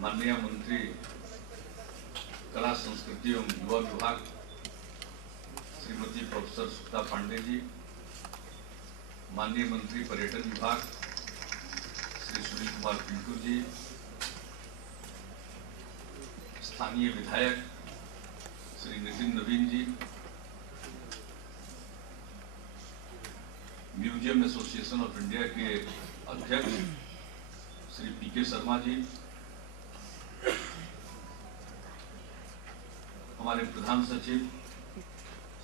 माननीय मंत्री कला संस्कृति एवं युवा विभाग श्रीमती प्रोफेसर सुक्ता पांडे जी, माननीय मंत्री पर्यटन विभाग श्री सुनील कुमार पिंटू जी, स्थानीय विधायक श्री नितिन नवीन जी, म्यूजियम एसोसिएशन ऑफ इंडिया के अध्यक्ष श्री पीके शर्मा जी, हमारे प्रधान सचिव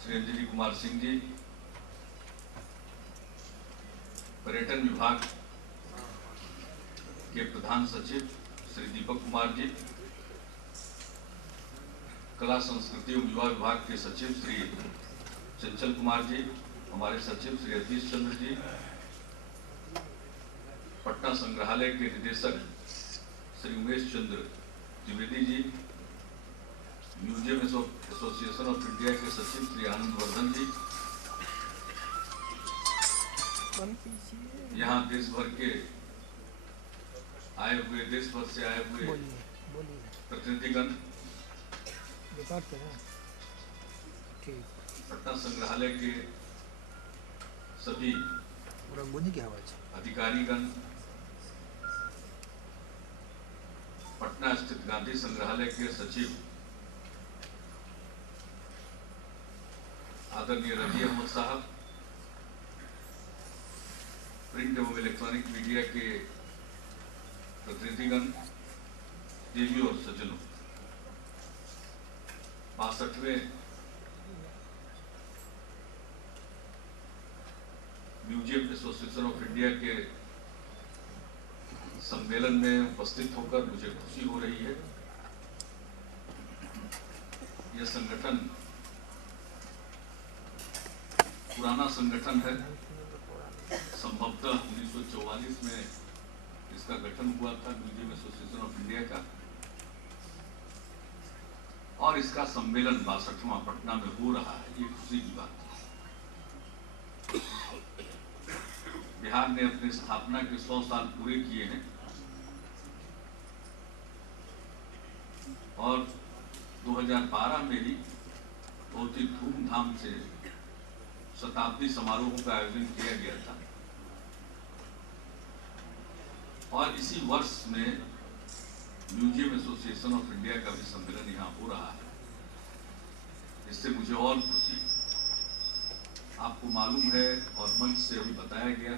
श्री अंजलि कुमार सिंह जी, पर्यटन विभाग के प्रधान सचिव श्री दीपक कुमार जी, कला संस्कृति एवं युवा विभाग के सचिव श्री चंचल कुमार जी, हमारे सचिव श्री अतीश चंद्र जी, पटना संग्रहालय के निदेशक Shri Umesh Chandra Dwivedi ji, museum association of India के सचिव श्री आनंद वर्धन जी, यहाँ देश भर से आए हुए प्रतिनिधिगण, पटना संग्रहालय के सभी अधिकारीगण, पटना स्थित गांधी संग्रहालय के सचिव आदरणीय रवि अहमद साहब, प्रिंट एवं इलेक्ट्रॉनिक मीडिया के प्रतिनिधिगण, देवी और सज्जनों, 62वें म्यूजियम एसोसिएशन ऑफ इंडिया के सम्मेलन में उपस्थित होकर मुझे खुशी हो रही है। यह संगठन पुराना संगठन है, संभवतः 1944 में इसका गठन हुआ था, म्यूजियम एसोसिएशन ऑफ इंडिया का, और इसका सम्मेलन 62वां पटना में हो रहा है। ये खुशी की बात है। बिहार ने अपनी स्थापना के 100 साल पूरे किए हैं और 2012 में ही बहुत ही धूमधाम से शताब्दी समारोह का आयोजन किया गया था और इसी वर्ष में म्यूजियम एसोसिएशन ऑफ इंडिया का भी सम्मेलन यहाँ हो रहा है। इससे मुझे और खुशी। आपको मालूम है और मंच से अभी बताया गया,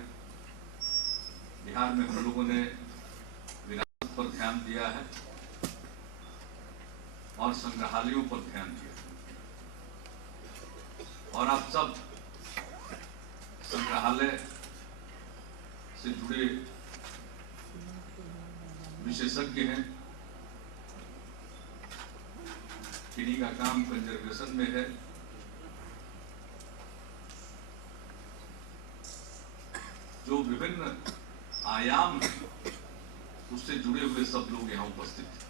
बिहार में हम लोगों ने विरासत पर ध्यान दिया है और संग्रहालयों पर ध्यान दिया और आप सब संग्रहालय से जुड़े विशेषज्ञ हैं। किन्हीं का काम कंजर्वेशन में है, जो विभिन्न आयाम हैं उससे जुड़े हुए सब लोग यहाँ उपस्थित हैं।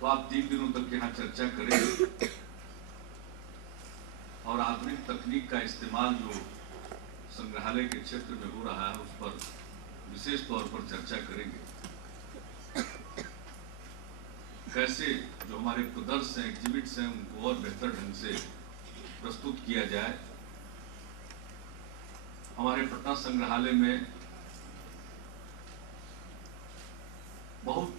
तो आप 3 दिनों तक यहाँ चर्चा करेंगे और आधुनिक तकनीक का इस्तेमाल जो संग्रहालय के क्षेत्र में हो रहा है उस पर विशेष तौर पर चर्चा करेंगे। कैसे जो हमारे प्रदर्श हैं, एग्जिबिट्स हैं, उनको और बेहतर ढंग से प्रस्तुत किया जाए। हमारे पटना संग्रहालय में बहुत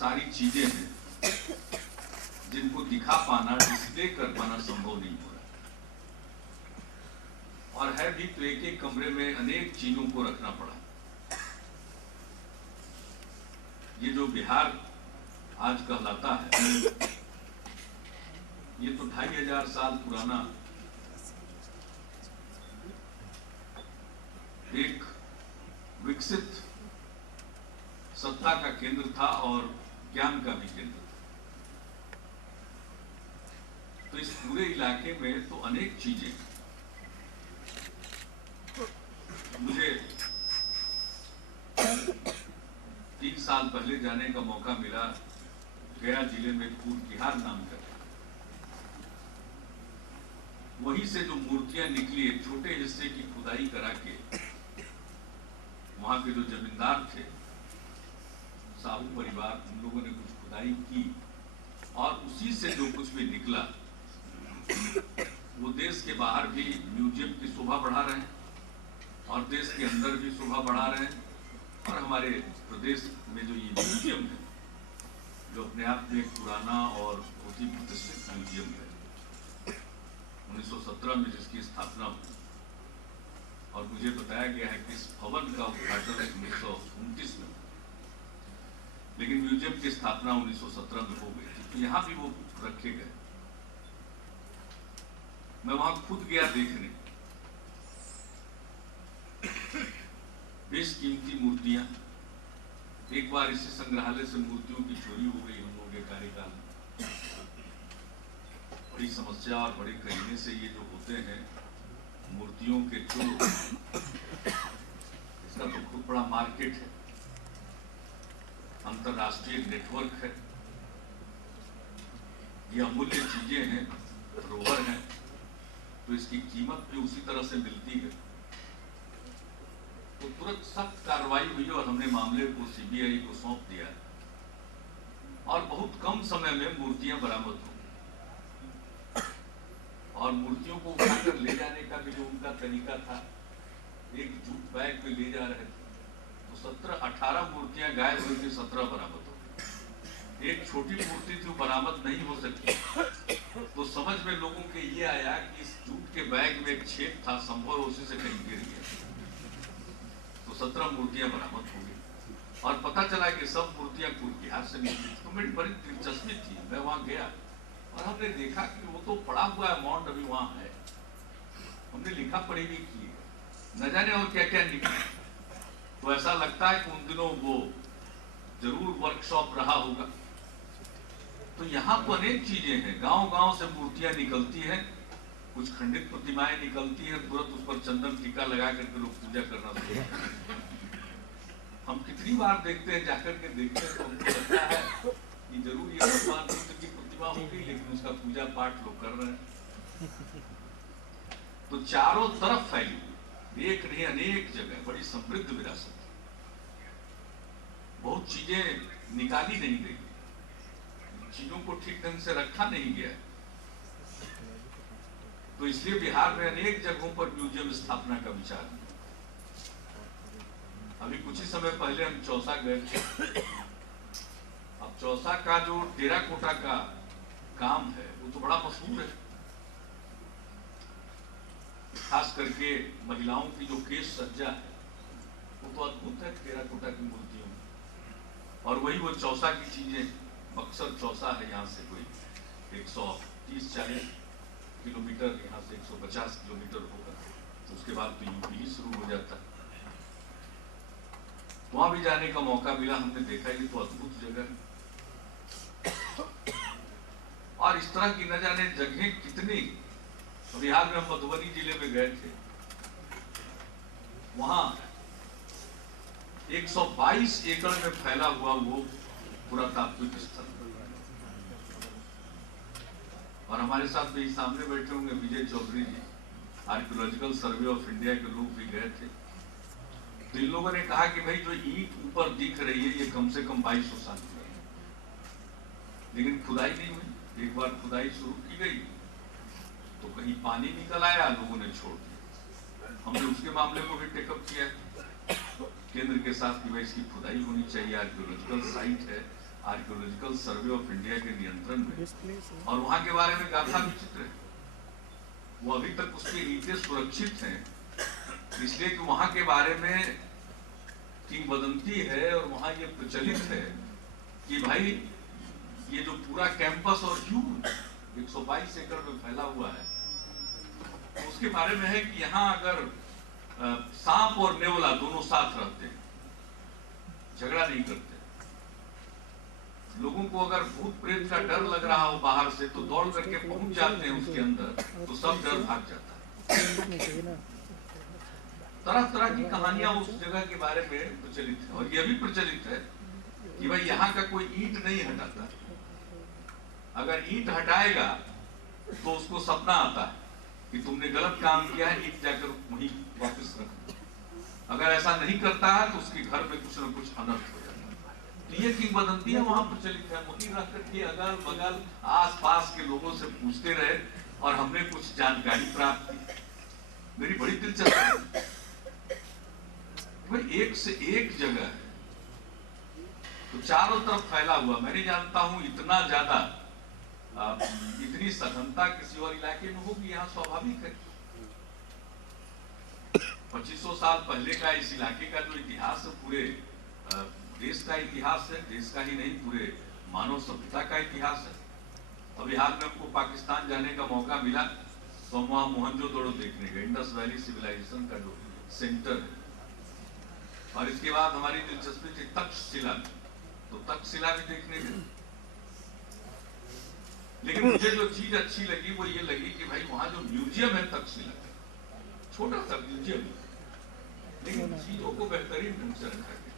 सारी चीजें हैं जिनको दिखा पाना, डिस्प्ले कर पाना संभव नहीं हो रहा और है भी तो एक एक कमरे में अनेक चीजों को रखना पड़ा। ये जो बिहार आज कहलाता है, ये तो 2500 साल पुराना एक विकसित सत्ता का केंद्र था और ज्ञान का भी केंद्र था। तो इस पूरे इलाके में तो अनेक चीजें, मुझे 3 साल पहले जाने का मौका मिला गया जिले में कूटबिहार नाम का। वहीं से जो मूर्तियां निकली, एक छोटे हिस्से की खुदाई करा के वहाँ के जो जमींदार थे, साहू परिवार, उन लोगों ने कुछ खुदाई की और उसी से जो कुछ भी निकला वो देश के बाहर भी म्यूजियम की शोभा बढ़ा रहे हैं और देश के अंदर भी शोभा बढ़ा रहे हैं। और हमारे प्रदेश में जो ये म्यूजियम है, जो अपने आप में एक पुराना और बहुत ही प्रतिष्ठित म्यूजियम है, 1917 में जिसकी स्थापना हुई और मुझे बताया गया है कि इस भवन का उद्घाटन 1929 में, लेकिन म्यूजियम की स्थापना 1917 में हो गई थी, तो यहाँ भी वो रखे गए। मैं वहां खुद गया देखने, बेशकीमती मूर्तियां। एक बार इसी संग्रहालय से मूर्तियों की चोरी हो गई हम लोगों के कार्यकाल में। बड़ी समस्या और बड़े करीने से ये जो होते हैं मूर्तियों के चोर, इसका तो खूब बड़ा मार्केट है, अंतरराष्ट्रीय नेटवर्क है। ये अमूल्य चीजें हैं, धरोहर हैं, तो इसकी कीमत भी उसी तरह से मिलती है। तो तुरंत सख्त कार्रवाई हुई और हमने मामले को सीबीआई को सौंप दिया और बहुत कम समय में मूर्तियां बरामद हो। और मूर्तियों को उठाकर ले जाने का भी जो उनका तरीका था, एक जूट बैग में ले जा रहे थे, तो 17-18 मूर्तियां गायब हुई थी, 17 बरामद हो गई। एक छोटी मूर्ति थी, बरामद नहीं हो सकती, तो समझ में लोगों के ये आया कि इस जूट के बैग में एक छेद था, संभव उसी से कहीं गिर गया। तो 17 मूर्तियां बरामद हो गई और पता चला कि सब मूर्तियां कुचबिहार से निकली। तो मेरी बड़ी दिलचस्पी थी, मैं वहां गया और हमने देखा कि वो तो पड़ा हुआ अमाउंट अभी वहां है, हमने लिखा पढ़ी भी की, न जाने और क्या क्या निकला। तो ऐसा लगता है कि उन दिनों वो जरूर वर्कशॉप रहा होगा। तो यहाँ तो अनेक चीजें हैं, गांव-गांव से मूर्तियां निकलती हैं, कुछ खंडित प्रतिमाएं निकलती हैं, तुरंत उस पर चंदन टीका लगा करके लोग पूजा करना शुरू करते हैं। हम कितनी बार देखते हैं, जाकर के देखते हैं तो हमको लगता है कि जरूर ये भगवान बुद्ध की प्रतिमा होगी, लेकिन उसका पूजा पाठ लोग कर रहे हैं। तो चारों तरफ फैली हुई, एक नहीं अनेक जगह बड़ी समृद्ध विरासत, बहुत चीजें निकाली नहीं गई, चीजों को ठीक ढंग से रखा नहीं गया। तो इसलिए बिहार में अनेक जगहों पर म्यूजियम स्थापना का विचार है। अभी कुछ ही समय पहले हम चौसा गए थे। अब चौसा का जो टेराकोटा का काम है वो तो बड़ा मशहूर है, खास करके महिलाओं की जो केश सज्जा है वो तो अद्भुत है टेराकोटा की मूर्तियों में। और वही वो चौसा की चीजें, बक्सर चौसा है, यहाँ से कोई 130-140 किलोमीटर, यहाँ से 150 किलोमीटर होगा, तो उसके बाद तो यूपी ही शुरू हो जाता है। वहां भी जाने का मौका मिला, हमने देखा ये तो अद्भुत जगह है। और इस तरह की न जाने जगह कितनी। बिहार में हम मधुबनी जिले में गए थे, वहां 122 एकड़ में फैला हुआ वो पुरातात्विक स्थल। और हमारे साथ भी सामने बैठे होंगे विजय चौधरी जी, आर्कियोलॉजिकल सर्वे ऑफ इंडिया के लोग भी गए थे। तो इन लोगों ने कहा कि भाई जो ईंट ऊपर दिख रही है ये कम से कम 2200 साल पुरानी है, लेकिन खुदाई नहीं हुई। एक बार खुदाई शुरू की गई तो कहीं पानी निकल आया, लोगों ने छोड़ दिया। हमने उसके मामले को भी टेकअप किया केंद्र के साथ कि भाई इसकी खुदाई होनी चाहिए, आर्कियोलॉजिकल साइट है, आर्कियोलॉजिकल सर्वे ऑफ इंडिया के नियंत्रण में। और वहां के बारे में गाथा विचित्र है, वो अभी तक उसकी रीतें सुरक्षित हैं, इसलिए कि वहां के बारे में किंवदंती है और वहां ये प्रचलित है कि भाई ये जो पूरा कैंपस और क्यों 122 एकड़ में फैला हुआ है, तो उसके बारे में है कि यहाँ अगर सांप और नेवला दोनों साथ रहते हैं, झगड़ा नहीं करते, लोगों को अगर भूत प्रेत का डर लग रहा हो बाहर से तो दौड़ करके पहुंच जाते हैं उसके अंदर, तो सब डर भाग जाता है। तरह तरह की कहानियां उस जगह के बारे में प्रचलित है। और यह भी प्रचलित है कि भाई यहाँ का कोई ईंट नहीं हटाता, अगर ईंट हटाएगा तो उसको सपना आता है कि तुमने गलत काम किया है, ईंट जाकर वहीं वापस रखो। अगर ऐसा नहीं करता है तो उसके घर में कुछ न कुछ अनर्थ हो जाता है। तो ये किंवदंतियां वहां प्रचलित है। वहीं रह करके अगल बगल आस पास के लोगों से पूछते रहे और हमने कुछ जानकारी प्राप्त की। मेरी बड़ी दिलचस्पी, भाई एक से एक जगह है तो चारों तरफ फैला हुआ। मैं नहीं जानता हूं इतना ज्यादा इतनी सघनता किसी और इलाके में होगी। यहाँ स्वाभाविक है 2500 साल पहले का इस इलाके का जो इतिहास है, पूरे देश का इतिहास है, देश का ही नहीं पूरे मानव सभ्यता का इतिहास है। अभी हाल में हमको पाकिस्तान जाने का मौका मिला तो हम वहां मोहनजोदड़ो देखने गए, इंडस वैली सिविलाइजेशन का जो सेंटर है। और इसके बाद हमारी दिलचस्पी थी तक्षशिला में, तो तक्षशिला भी देखने गए। लेकिन मुझे जो चीज अच्छी लगी वो ये लगी कि भाई वहां जो म्यूजियम है तक्षशिला, छोटा सा म्यूजियम, लेकिन चीजों को बेहतरीन ढंग से रखा गया।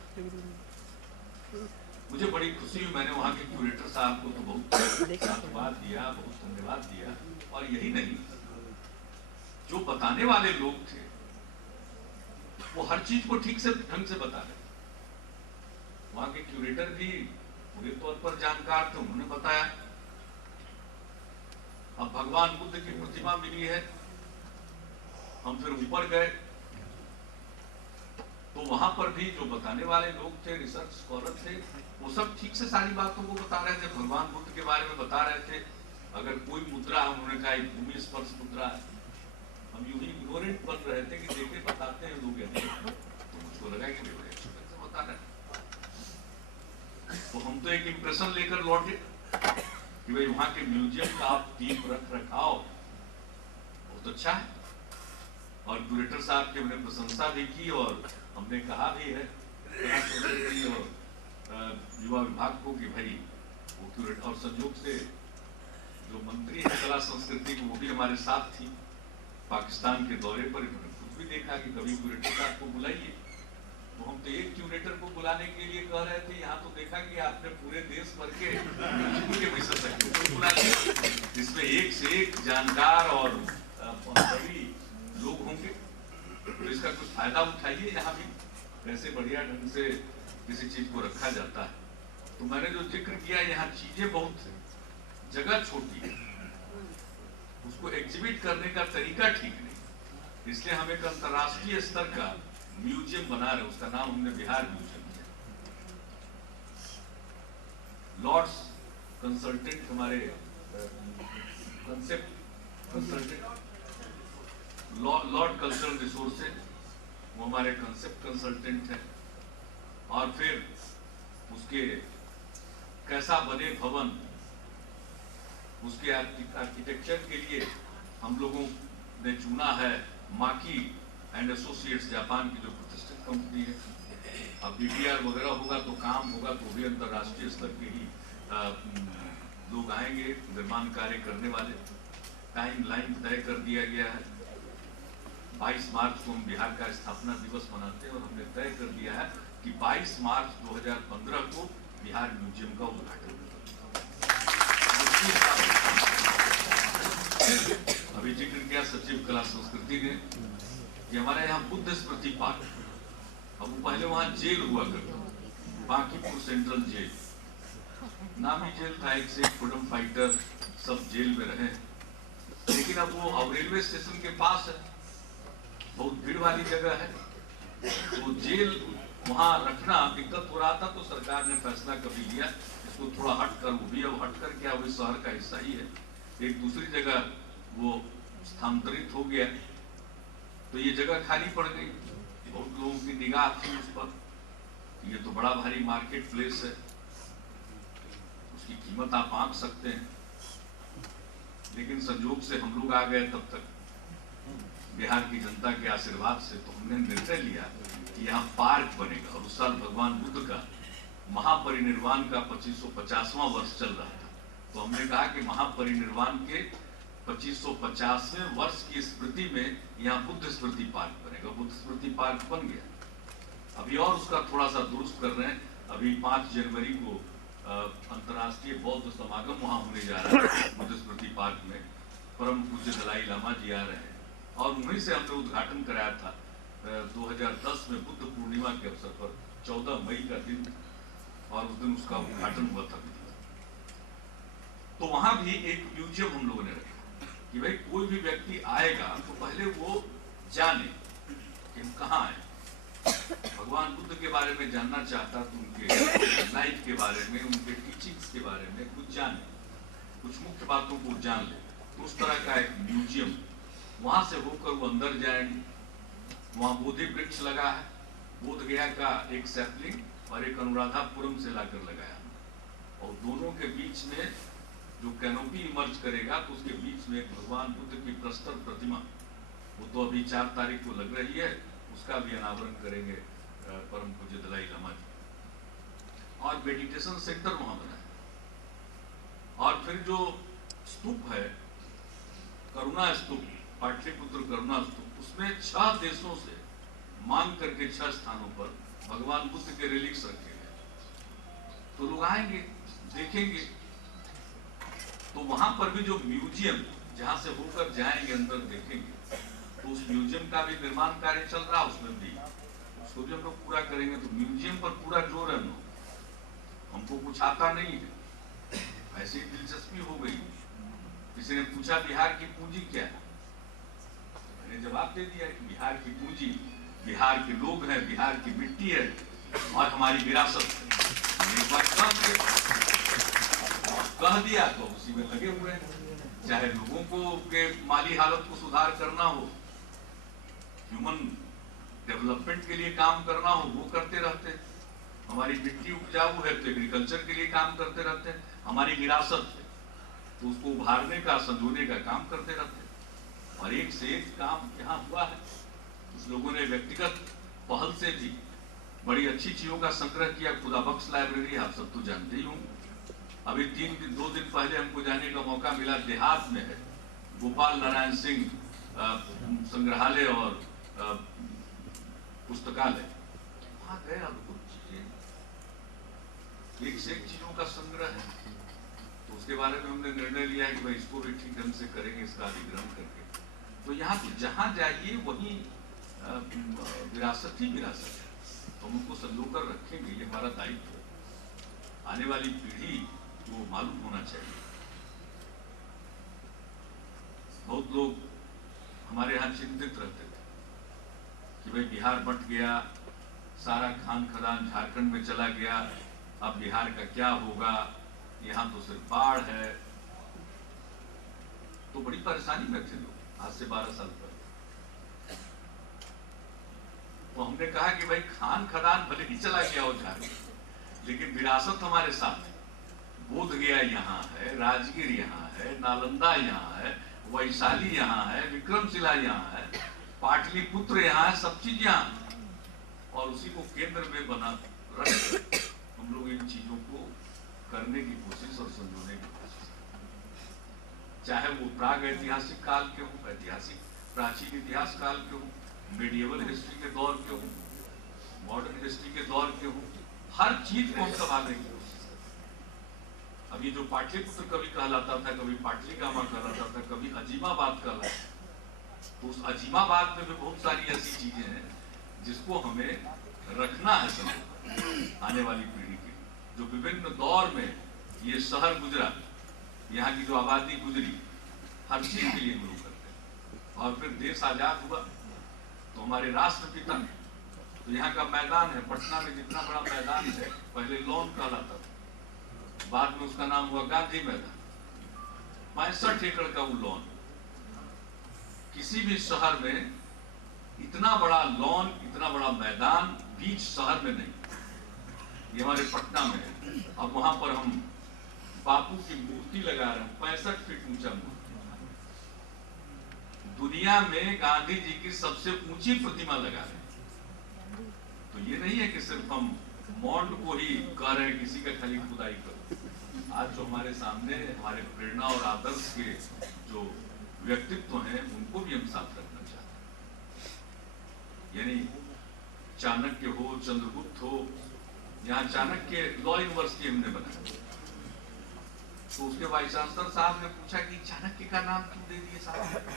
मुझे बड़ी खुशी हुई। मैंने वहां के क्यूरेटर साहब को तो बहुत धन्यवाद दिया, बहुत धन्यवाद दिया। और यही नहीं, जो बताने वाले लोग थे वो हर चीज को ठीक से ढंग से बता रहे। वहां के क्यूरेटर भी पूरे तौर पर जानकार थे, उन्होंने बताया। अब भगवान बुद्ध की प्रतिमा मिली है, हम फिर ऊपर गए तो वहां पर भी जो बताने वाले लोग थे, रिसर्च स्कॉलर थे, वो सब ठीक से सारी बातों को बता रहे थे, भगवान बुद्ध के बारे में बता रहे थे। अगर कोई मुद्रा, उन्होंने कहा भूमि स्पर्श मुद्रा है, हम यूं ही इग्नोरेंट बन रहे थे कि देखे बताते हैं लोग, तो मुझको लगा कि बता रहे। तो हम तो एक इंप्रेशन लेकर लौटे कि भाई वहां के म्यूजियम का आप टीम रख रखाव बहुत अच्छा है। और क्यूरेटर साहब की हमने प्रशंसा भी की और हमने कहा भी है और युवा विभाग को कि भाई वो क्यूरेटर, और संयोग से जो मंत्री है कला संस्कृति को, वो भी हमारे साथ थी पाकिस्तान के दौरे पर। इन्होंने खुद भी देखा कि कभी क्यूरेटर साहब को बुलाइए। तो हम तो एक क्यूरेटर को बुलाने के लिए कह रहे थे, यहाँ तो देखा कि आपने पूरे देश भर के विशेषज्ञों को बुला लिया, जिसमें एक से एक जानकार और सभी लोग होंगे। तो इसका कुछ फायदा उठाइए। यहाँ भी कैसे बढ़िया ढंग से किसी चीज को रखा जाता है। तो मैंने जो जिक्र किया, यहाँ चीजें बहुत है, जगह छोटी है, उसको एग्जिबिट करने का तरीका ठीक नहीं, इसलिए हम एक अंतर्राष्ट्रीय स्तर का म्यूजियम बना रहे। उसका नाम हमने बिहार म्यूजियम किया। लॉर्ड्स कंसल्टेंट, हमारे concept consultant, Lord cultural resources, वो हमारे कंसेप्ट कंसल्टेंट हैं। और फिर उसके कैसा बने भवन, उसके आर्किटेक्चर के लिए हम लोगों ने चुना है माकी एंड एसोसिएट्स, जापान की जो प्रतिष्ठित कंपनी है। अब बीपीआर वगैरह होगा तो काम होगा तो भी अंतर्राष्ट्रीय स्तर के ही लोग आएंगे निर्माण कार्य करने वाले। टाइम लाइन तय कर दिया गया है। 22 मार्च को हम बिहार का स्थापना दिवस मनाते हैं और हमने तय कर दिया है कि 22 मार्च 2015 को बिहार म्यूजियम का उद्घाटन होगा। अभी जिक्र किया सचिव कला संस्कृति ने कि हमारे यहाँ बुद्ध स्मृति पार्क, अब पहले वहाँ जेल हुआ करता, बांकीपुर सेंट्रल जेल, नामी जेल था, एक से फ्रीडम फाइटर सब जेल में रहे। लेकिन अब वो रेलवे स्टेशन के पास है, बहुत भीड़ वाली जगह है, तो जेल वहां रखना दिक्कत हो रहा था। तो सरकार ने फैसला कभी लिया इसको थोड़ा हटकर, वो भी अब हटकर क्या, वो शहर का हिस्सा ही है, एक दूसरी जगह वो स्थानांतरित हो गया। तो ये जगह खाली पड़ गई। बहुत लोगों की निगाह थी उस पर, ये तो बड़ा भारी मार्केट प्लेस है, उसकी कीमत आप आंक सकते हैं। लेकिन संयोग से हम लोग आ गए तब तक बिहार की जनता के आशीर्वाद से, तो हमने निर्णय लिया कि यहाँ पार्क बनेगा। और उस साल भगवान बुद्ध का महापरिनिर्वाण का 2550वां वर्ष चल रहा था, तो हमने कहा कि महापरिनिर्वाण के 2550वें वर्ष की स्मृति में यहाँ बुद्ध स्मृति पार्क बनेगा। बुद्ध स्मृति पार्क बन गया। अभी और उसका थोड़ा सा दुरुस्त कर रहे हैं। अभी 5 जनवरी को अंतर्राष्ट्रीय बौद्ध समागम वहां होने जा रहा है बुद्ध स्मृति पार्क में। परम पूज्य दलाई लामा जी आ रहे हैं और उन्हीं से हमने उद्घाटन कराया था। 2010 में बुद्ध पूर्णिमा के अवसर पर 14 मई का दिन, और उस दिन उसका उद्घाटन हुआ था। तो वहां भी एक म्यूजियम हम लोगों ने रखा कि भाई कोई भी व्यक्ति आएगा तो पहले वो जाने कि हम कहाँ आए। भगवान बुद्ध के बारे में जानना चाहता तो उनके लाइफ के बारे में, उनके टीचिंग्स के बारे में कुछ जाने, कुछ मुख्य बातों को जान ले। तो उस तरह का एक म्यूजियम, वहां से होकर वो अंदर जाएंगे। वहां बोधि वृक्ष लगा है, बोध गया का एक सैपलिंग और एक अनुराधापुरम से लाकर लगाया, और दोनों के बीच में जो कैनोपी इमर्ज करेगा तो उसके बीच में एक भगवान बुद्ध की प्रस्तर प्रतिमा, वो तो अभी 4 तारीख को लग रही है, उसका भी अनावरण करेंगे परम पूज्य दलाई लामा जी। और मेडिटेशन सेंटर वहां बना है। और फिर जो स्तूप है, करुणा स्तूप, पाटलिपुत्र करुणा स्तूप, उसमें 6 देशों से मांग करके 6 स्थानों पर भगवान बुद्ध के रिलिक्स रखे गए। तो लोग आएंगे, देखेंगे। तो वहां पर भी जो म्यूजियम, जहां से होकर जाएंगे अंदर देखेंगे, तो उस म्यूजियम का भी निर्माण कार्य चल रहा, उसमें भी उसको भी हम लोग पूरा करेंगे। तो म्यूजियम पर पूरा जोर है। हमको कुछ आता नहीं है, ऐसी दिलचस्पी हो गई। किसी ने पूछा बिहार की पूंजी क्या है, मैंने जवाब दे दिया कि बिहार की पूंजी बिहार के लोग हैं, बिहार की मिट्टी है और हमारी विरासत है। एक बार कह दिया तो उसी में लगे हुए हैं। चाहे लोगों को के माली हालत को सुधार करना हो, ह्यूमन डेवलपमेंट के लिए काम करना हो, वो करते रहते हैं। हमारी मिट्टी उपजाऊ है तो एग्रीकल्चर के लिए काम करते रहते हैं। हमारी विरासत है तो उसको उभारने का, संजोने का काम करते रहते हैं। और एक से एक काम यहाँ हुआ है। कुछ लोगों ने व्यक्तिगत पहल से भी बड़ी अच्छी चीजों का संग्रह किया। खुदाबख्श लाइब्रेरी आप सब तो जानते ही होंगे। अभी 2 दिन पहले हमको जाने का मौका मिला, देहात में है गोपाल नारायण सिंह संग्रहालय और पुस्तकालय, वहां गए। अद्भुत चीजें, एक से एक चीजों का संग्रह है। तो उसके बारे में हमने निर्णय लिया है कि भाई इसको भी ठीक ढंग से करेंगे, इसका अधिग्रहण करके। तो यहाँ तो जहां जाइए वहीं विरासत ही विरासत है, तो हम उनको संजोकर रखेंगे, ये हमारा दायित्व है। आने वाली पीढ़ी को मालूम होना चाहिए। बहुत लोग हमारे यहाँ चिंतित रहते थे कि भाई बिहार बंट गया, सारा खान खदान झारखंड में चला गया, अब बिहार का क्या होगा, यहाँ तो सिर्फ बाढ़ है। तो बड़ी परेशानी में थे लोग आज से 12 साल पहले। तो हमने कहा कि भाई खान खदान भले ही चला गया हो झारखंड, लेकिन विरासत हमारे साथ है। बोध गया यहाँ है, राजगीर यहाँ है, नालंदा यहाँ है, वैशाली यहाँ है, विक्रमशिला यहाँ है, पाटलिपुत्र यहाँ है, सब चीज यहाँ। और उसी को केंद्र में बना रख हम लोग इन चीजों को करने की कोशिश और संजोने की कोशिश, चाहे वो प्राग ऐतिहासिक काल के हो, ऐतिहासिक प्राचीन इतिहास काल के हो, मेडिएवल हिस्ट्री के दौर के हो, मॉडर्न हिस्ट्री के दौर के हो, हर चीज को हम संभालने की कोशिश। अब ये जो पाटलिपुत्र कभी कहलाता था, कभी पाटलिकामा कहलाता था, कभी अजीमाबाद कहलाता था, तो उस अजीमाबाद में भी बहुत सारी ऐसी चीजें हैं जिसको हमें रखना है आने वाली पीढ़ी के, जो विभिन्न दौर में ये शहर गुजरा, यहाँ की जो आबादी गुजरी, हर चीज के लिए गुरु करते हैं। और फिर देश आजाद हुआ तो हमारे राष्ट्रपिता, तो यहाँ का मैदान है, पटना में जितना बड़ा मैदान है, पहले लॉन कहलाता था, बाद में उसका नाम हुआ गांधी मैदान। 65 एकड़ का वो लॉन। किसी भी शहर में इतना बड़ा लॉन, इतना बड़ा मैदान बीच शहर में नहीं। ये हमारे पटना में है। अब वहां पर हम बापू की मूर्ति लगा रहे हैं, 65 फीट ऊंचा मूर्ति। दुनिया में गांधी जी की सबसे ऊंची प्रतिमा लगा रहे हैं। तो ये नहीं है कि सिर्फ हम मॉडल को ही कह रहे हैं किसी का खाली खुदाई करो। आज जो हमारे सामने हमारे प्रेरणा और आदर्श के जो व्यक्तित्व हैं, उनको भी हम साथ रखना चाहते हैं। यानी चाणक्य हो, चंद्रगुप्त हो, यहाँ चाणक्य लॉ यूनिवर्सिटी हमने बनाया, तो उसके वाइस चांसलर साहब ने पूछा कि चाणक्य का नाम क्यों दे दिए साहब?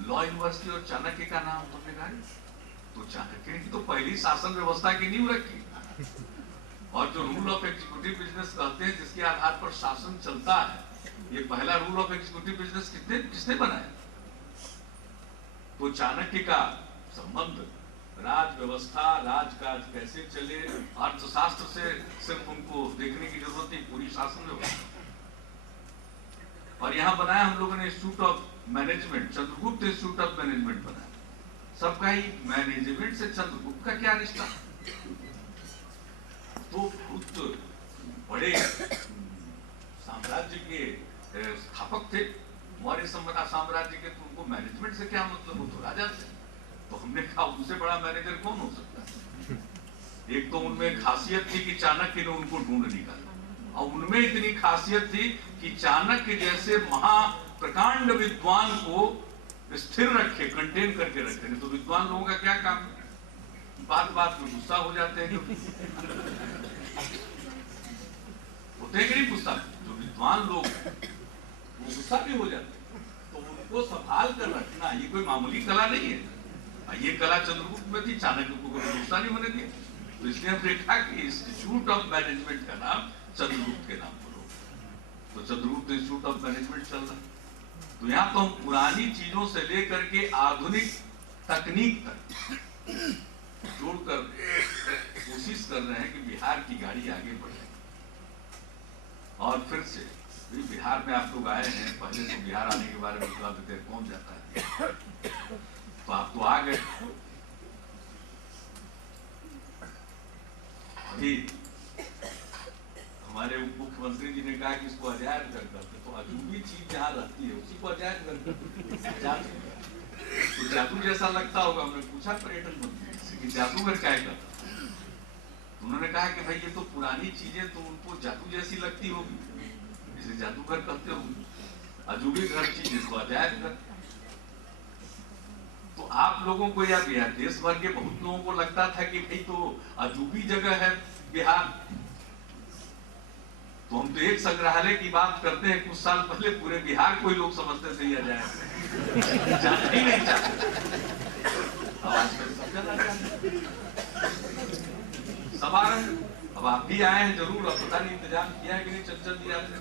लॉ यूनिवर्सिटी और चाणक्य का नाम तुमने कहा तो चाणक्य की तो पहली शासन व्यवस्था की नींव रखी, और जो रूल ऑफ एग्जीक्यूटिव बिजनेस कहते हैं जिसके आधार पर शासन चलता है, ये पहला रूल ऑफ एग्जीक्यूटिव बिजनेस किसने बनाया? तो चाणक्य का संबंध राज व्यवस्था, राजकाज कैसे चले, अर्थशास्त्र से सिर्फ उनको देखने की जरूरत नहीं, पूरी शासन व्यवस्था। और यहाँ बनाया हम लोगों ने institute of management, Chandragupta institute of management बनाया। सबका ही मैनेजमेंट से चंद्रगुप्त का क्या रिश्ता? तो बहुत बड़े साम्राज्य के स्थापक थे, मौर्य साम्राज्य के, तो उनको मैनेजमेंट से क्या मतलब? हो तो राजा से। तो हमने कहा उनसे बड़ा मैनेजर कौन हो सकता है? एक तो उनमें खासियत थी कि चाणक्य ने उनको ढूंढ निकाला, और उनमें इतनी खासियत थी कि चाणक्य जैसे महाप्रकांड विद्वान को स्थिर रखे, कंटेन करके रखे। नहीं तो विद्वान लोगों का क्या काम है? बात बात में गुस्सा हो जाते हैं, होते हैं कि नहीं गुस्सा? जो विद्वान लोग वो गुस्सा भी हो जाते हैं, तो उनको संभाल कर रखना ये कोई मामूली कला नहीं है। ये कला चंद्रगुप्त में थी, चाणक्य को कोई गुस्सा नहीं होने दिया। तो इसलिए हमने देखा कि इंस्टीट्यूट ऑफ मैनेजमेंट का नाम चंद्रगुप्त के नाम पर हो, तो चंद्रगुप्त इंस्टीट्यूट ऑफ मैनेजमेंट चल रहा है। तो यहाँ तो हम पुरानी चीजों से लेकर के आधुनिक तकनीक तक जोड़कर कोशिश कर रहे हैं कि बिहार की गाड़ी आगे बढ़े। और फिर से बिहार में आप लोग आए हैं, पहले तो बिहार आने के बारे में बता देते हैं, कौन जाता है, तो आप तो आ गए। अभी हमारे उप मुख्यमंत्री जी ने कहा कि इसको अजायब घर करते, तो अजूबी चीज जहाँ रहती है उसी को अजायब घर करते, तो जादू जैसा लगता होगा। हमने पूछा पर्यटन मंत्री से कि जादूगर क्या करता? उन्होंने कहा कि भाई ये तो पुरानी चीजें तो उनको जादू जैसी लगती होगी, इसे जादूगर कहते होंगे। अजूबी घर चीज इसको अजायब घर। तो आप लोगों को या देश भर के बहुत लोगों को लगता था कि भाई तो अजूबी जगह है बिहार। तो हम तो एक संग्रहालय की बात करते हैं, कुछ साल पहले पूरे बिहार को ही लोग समझते थे अजायब, जानना ही नहीं चाहते। सब आ रहे हैं, अब आप भी आए हैं जरूर। अब पता नहीं इंतजाम किया कि नहीं चंचल जी आपने?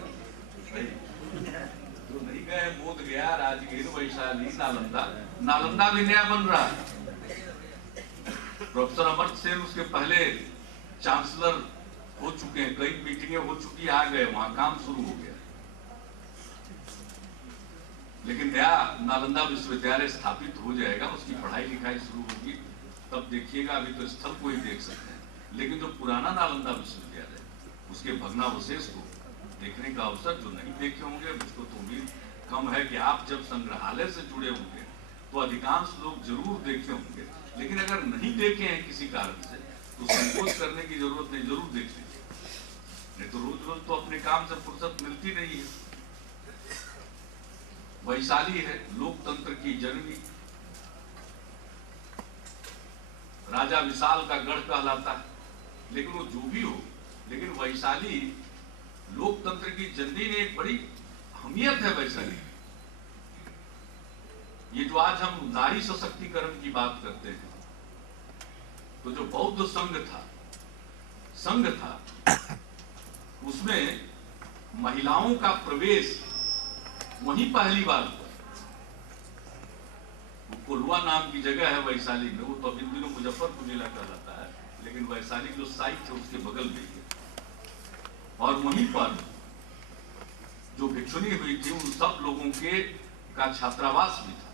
जो नहीं गए, बोध गया, राजगीर, वैशाली, नालंदा भी नया बन रहा है। प्रोफेसर अमर्त्य सेन उसके पहले चांसलर हो चुके हैं, कई मीटिंगें हो चुकी, आ गए, वहां काम शुरू हो गया। लेकिन नया नालंदा विश्वविद्यालय स्थापित हो जाएगा, उसकी पढ़ाई लिखाई शुरू होगी, तब देखिएगा। अभी तो स्थल को ही देख सकते हैं, लेकिन जो पुराना नालंदा विश्वविद्यालय, उसके भग्नावशेष को देखने का अवसर जो नहीं देखे होंगे, मुझको तो उम्मीद कम है कि आप जब संग्रहालय से जुड़े होंगे तो अधिकांश लोग जरूर देखे होंगे। लेकिन अगर नहीं देखे हैं किसी कारण से, तो संकोच करने की जरूरत नहीं, जरूर देख लीजिए। नहीं तो रोज रोज तो अपने काम से फुर्सत मिलती नहीं है। वैशाली है लोकतंत्र की जननी, राजा विशाल का गढ़ कहलाता है। लेकिन वो जो भी हो, लेकिन वैशाली लोकतंत्र की जननी ने एक बड़ी अहमियत है वैशाली। ये जो आज हम नारी सशक्तिकरण की बात करते हैं, तो जो बौद्ध संघ था उसमें महिलाओं का प्रवेश वहीं पहली बार हुआ। कोल्हुआ नाम की जगह है वैशाली में, वो तो अब इन दिनों मुजफ्फरपुर जिला कहलाता है, लेकिन वैशाली जो साइट है उसके बगल में है। और वहीं पर जो भिक्षुनी हुई थी, उन सब लोगों के का छात्रावास भी था।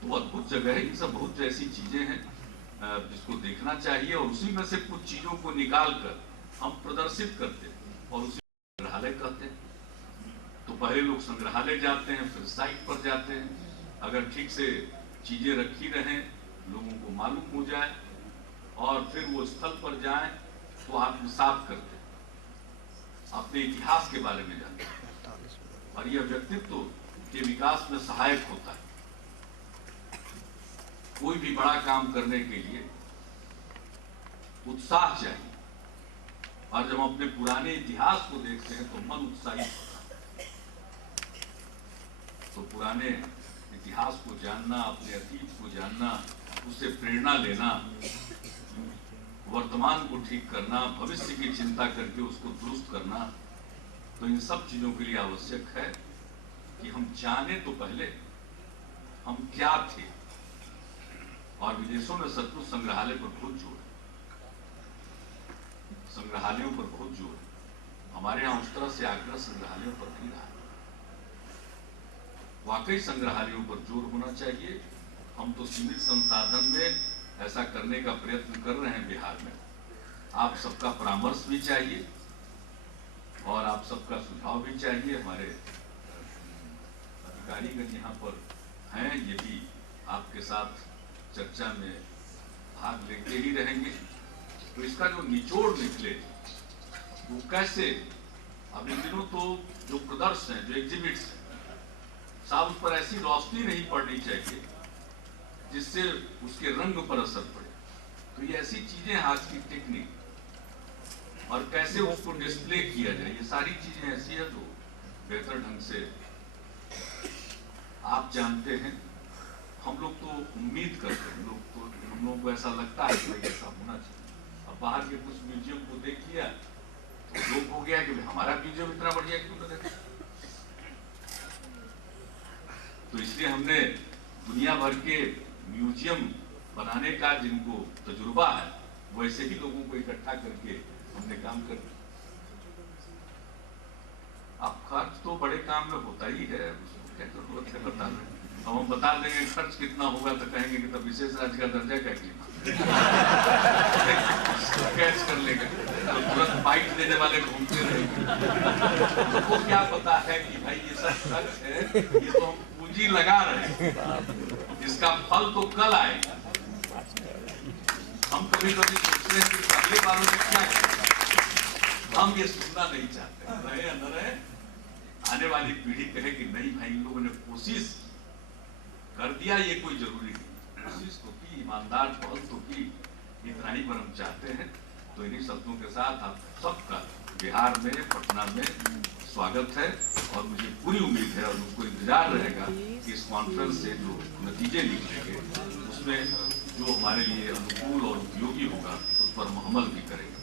तो अद्भुत जगह है। ये सब बहुत ऐसी चीजें हैं जिसको देखना चाहिए, और उसी में से कुछ चीजों को निकाल कर हम प्रदर्शित करते हैं और उसी संग्रहालय कहते हैं। तो पहले लोग संग्रहालय जाते हैं, फिर साइट पर जाते हैं। अगर ठीक से चीजें रखी रहें, लोगों को मालूम हो जाए, और फिर वो स्थल पर जाएं, तो आत्मसात करते हैं, अपने इतिहास के बारे में जानते हैं, और यह व्यक्तित्व के विकास में सहायक होता है। कोई भी बड़ा काम करने के लिए उत्साह चाहिए, और जब हम अपने पुराने इतिहास को देखते हैं तो मन उत्साहित होता है। तो पुराने इतिहास को जानना, अपने अतीत को जानना उससे प्रेरणा लेना, वर्तमान को ठीक करना, भविष्य की चिंता करके उसको दुरुस्त करना, तो इन सब चीजों के लिए आवश्यक है कि हम जाने तो पहले हम क्या थे। और विदेशों में शत्रु संग्रहालय पर बहुत जोर है, संग्रहालयों पर बहुत जोर है। हमारे यहाँ उस तरह से आग्रह संग्रहालयों पर नहीं रहा है। वाकई संग्रहालयों पर जोर होना चाहिए। हम तो सीमित संसाधन में ऐसा करने का प्रयत्न कर रहे हैं बिहार में। आप सबका परामर्श भी चाहिए और आप सबका सुझाव भी चाहिए। हमारे अधिकारीगण यहाँ पर हैं, ये भी आपके साथ चर्चा में भाग लेते ही रहेंगे। तो इसका जो निचोड़ निकले वो कैसे, अब इन दिनों तो जो प्रदर्शन है, जो एग्जिबिट्स है, साहब उस पर ऐसी रोशनी नहीं पड़नी चाहिए जिससे उसके रंग पर असर पड़े। तो ये ऐसी चीजें, आज की टेक्निक और कैसे उसको डिस्प्ले किया जाए, ये सारी चीजें ऐसी है जो बेहतर ढंग से आप जानते हैं। हम लोग तो उम्मीद करते हैं, हम लोग को ऐसा लगता है कि ऐसा होना चाहिए। अब बाहर के कुछ म्यूजियम को देख लिया तो लोग हो गया कि हमारा म्यूजियम इतना बढ़िया क्यों ना देखा। तो इसलिए हमने दुनिया भर के म्यूजियम बनाने का जिनको तजुर्बा है, वैसे ही लोगों को इकट्ठा करके हमने काम कर दिया। अब खर्च तो बड़े काम में होता ही है, उसको क्या जरूरत है बता दें। अब हम बता देंगे खर्च कितना होगा तो कहेंगे कि तब विशेष राज्य का दर्जा क्या कैच कर लेगा, तो तुरंत बाइट देने वाले घूमते रहेंगे। उनको क्या पता है कि भाई ये सब खर्च है, ये तो हम पूंजी लगा रहे हैं, इसका फल तो कल आएगा। हम कभी कभी सोचते हैं कि अगले बारों में क्या करें, हम ये सुनना नहीं चाहते। रहे या न रहे, आने वाली पीढ़ी कहे कि नहीं भाई इन लोगों ने कोशिश कर दिया, ये कोई जरूरी नहीं। कोशिश तो की, ईमानदार पहल तो की, इतना ही पर हम चाहते हैं। तो इन्हीं शब्दों के साथ आप सबका बिहार में, पटना में स्वागत है और मुझे पूरी उम्मीद है और मुझको इंतजार रहेगा कि इस कॉन्फ्रेंस से जो नतीजे निकलेंगे उसमें जो हमारे लिए अनुकूल और उपयोगी होगा उस पर हम अमल भी करेंगे।